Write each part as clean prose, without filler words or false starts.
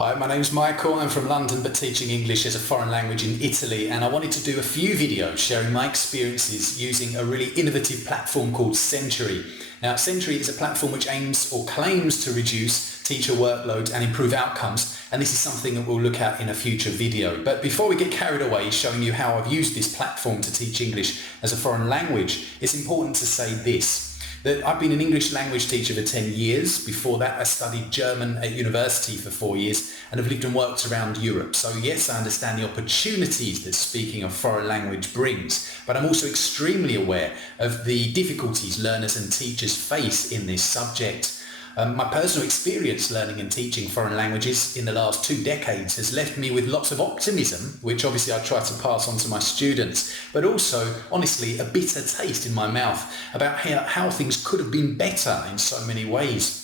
Hi, my name's Michael. I'm from London but teaching English as a foreign language in Italy, and I wanted to do a few videos sharing my experiences using a really innovative platform called Century. Now, Century is a platform which aims or claims to reduce teacher workload and improve outcomes, and this is something that we'll look at in a future video. But before we get carried away showing you how I've used this platform to teach English as a foreign language, it's important to say this. That I've been an English language teacher for 10 years. Before that, I studied German at university for 4 years and have lived and worked around Europe. So yes, I understand the opportunities that speaking a foreign language brings, but I'm also extremely aware of the difficulties learners and teachers face in this subject. My personal experience learning and teaching foreign languages in the last 2 decades has left me with lots of optimism, which obviously I try to pass on to my students, but also, honestly, a bitter taste in my mouth about how things could have been better in so many ways.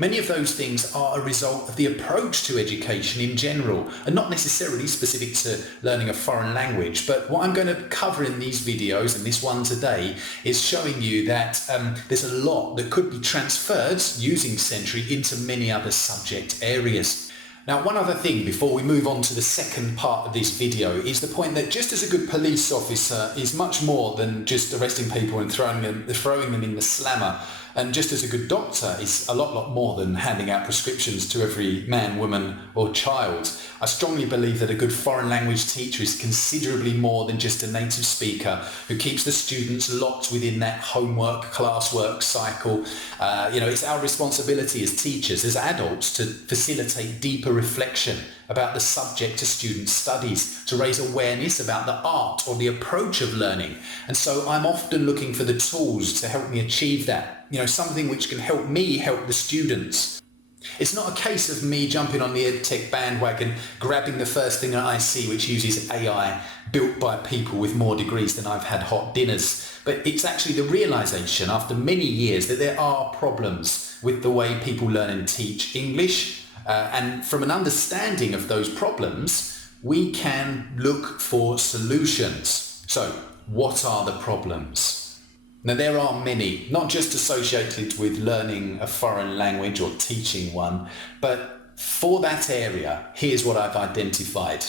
Many of those things are a result of the approach to education in general, and not necessarily specific to learning a foreign language. But what I'm going to cover in these videos, and this one today, is showing you that there's a lot that could be transferred using Century into many other subject areas. Now, one other thing before we move on to the second part of this video is the point that just as a good police officer is much more than just arresting people and throwing them in the slammer, and just as a good doctor is a lot more than handing out prescriptions to every man, woman or child, I strongly believe that a good foreign language teacher is considerably more than just a native speaker who keeps the students locked within that homework, classwork cycle. It's our responsibility as teachers, as adults, to facilitate deeper reflection about the subject a student studies, to raise awareness about the art or the approach of learning. And so I'm often looking for the tools to help me achieve that. Something which can help me help the students. It's not a case of me jumping on the EdTech bandwagon, grabbing the first thing that I see which uses AI built by people with more degrees than I've had hot dinners. But it's actually the realization after many years that there are problems with the way people learn and teach English. And from an understanding of those problems, we can look for solutions. So, what are the problems? Now, there are many, not just associated with learning a foreign language or teaching one, but for that area, here's what I've identified.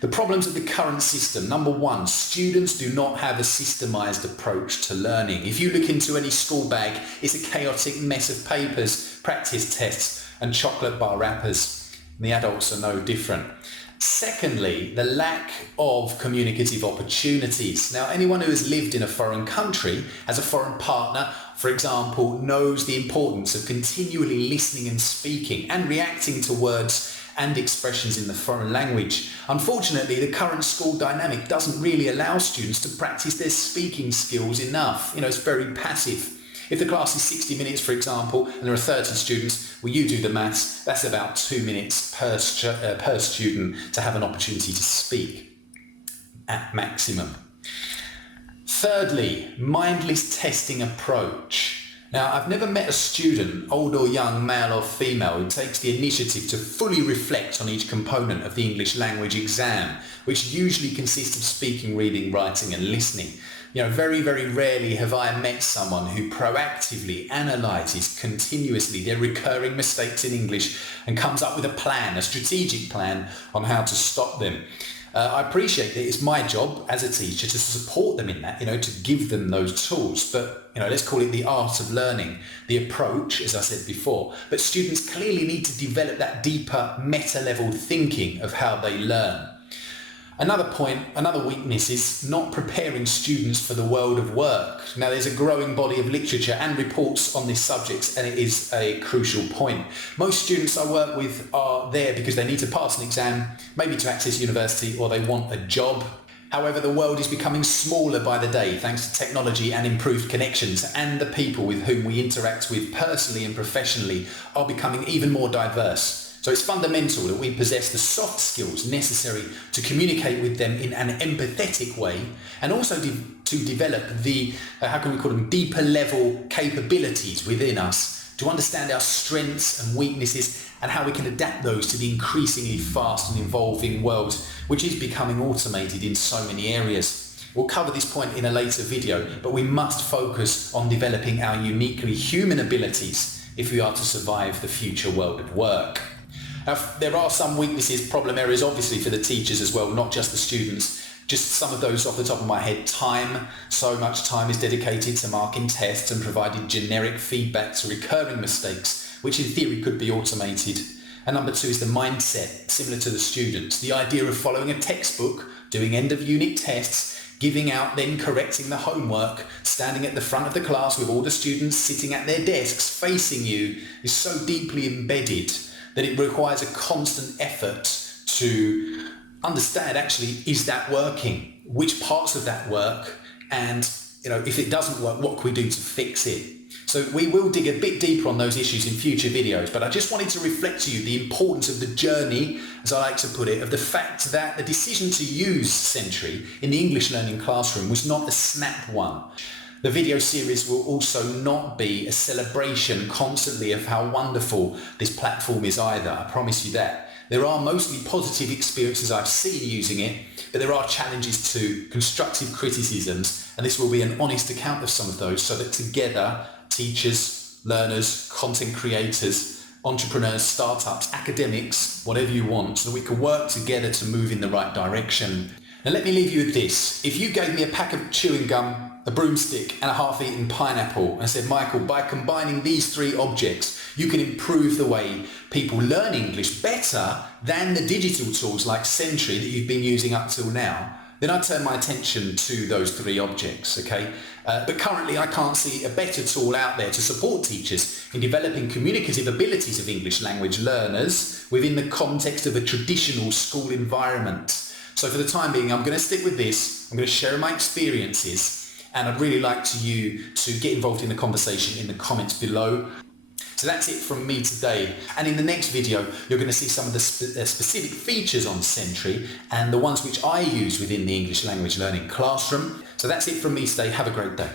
The problems of the current system. Number one, students do not have a systemized approach to learning. If you look into any school bag, it's a chaotic mess of papers, practice tests, and chocolate bar wrappers. The adults are no different. Secondly, the lack of communicative opportunities. Now, anyone who has lived in a foreign country as a foreign partner, for example, knows the importance of continually listening and speaking and reacting to words and expressions in the foreign language. Unfortunately, the current school dynamic doesn't really allow students to practice their speaking skills enough. It's very passive. If the class is 60 minutes, for example, and there are 30 students, well, you do the maths, that's about 2 minutes per student to have an opportunity to speak at maximum. Thirdly, mindless testing approach. Now, I've never met a student, old or young, male or female, who takes the initiative to fully reflect on each component of the English language exam, which usually consists of speaking, reading, writing and listening. Very, very rarely have I met someone who proactively analyses continuously their recurring mistakes in English and comes up with a plan, a strategic plan on how to stop them. I appreciate that it's my job as a teacher to support them in that, to give them those tools. But, let's call it the art of learning, the approach, as I said before. But students clearly need to develop that deeper meta-level thinking of how they learn. Another weakness is not preparing students for the world of work. Now, there's a growing body of literature and reports on this subject, and it is a crucial point. Most students I work with are there because they need to pass an exam, maybe to access university, or they want a job. However, the world is becoming smaller by the day thanks to technology and improved connections, and the people with whom we interact with personally and professionally are becoming even more diverse. So it's fundamental that we possess the soft skills necessary to communicate with them in an empathetic way, and also to develop the, deeper level capabilities within us to understand our strengths and weaknesses and how we can adapt those to the increasingly fast and evolving world, which is becoming automated in so many areas. We'll cover this point in a later video, but we must focus on developing our uniquely human abilities if we are to survive the future world of work. Now, there are some weaknesses, problem areas obviously for the teachers as well, not just the students. Just some of those off the top of my head. Time. So much time is dedicated to marking tests and providing generic feedback to recurring mistakes, which in theory could be automated. And number 2 is the mindset, similar to the students. The idea of following a textbook, doing end of unit tests, giving out, then correcting the homework, standing at the front of the class with all the students sitting at their desks facing you is so deeply embedded that it requires a constant effort to understand, actually, is that working? Which parts of that work? And if it doesn't work, what can we do to fix it? So we will dig a bit deeper on those issues in future videos, but I just wanted to reflect to you the importance of the journey, as I like to put it, of the fact that the decision to use Sentry in the English learning classroom was not a snap one. The video series will also not be a celebration constantly of how wonderful this platform is either, I promise you that. There are mostly positive experiences I've seen using it, but there are challenges too, constructive criticisms, and this will be an honest account of some of those so that together, teachers, learners, content creators, entrepreneurs, startups, academics, whatever you want, so that we can work together to move in the right direction. Now let me leave you with this. If you gave me a pack of chewing gum, a broomstick and a half-eaten pineapple and said, Michael, by combining these 3 objects, you can improve the way people learn English better than the digital tools like Sentry that you've been using up till now, then I turn my attention to those 3 objects, okay? But currently I can't see a better tool out there to support teachers in developing communicative abilities of English language learners within the context of a traditional school environment. So for the time being, I'm going to stick with this. I'm going to share my experiences, and I'd really like you to get involved in the conversation in the comments below. So that's it from me today, and in the next video you're going to see some of the specific features on Sentry and the ones which I use within the English language learning classroom. So that's it from me today. Have a great day.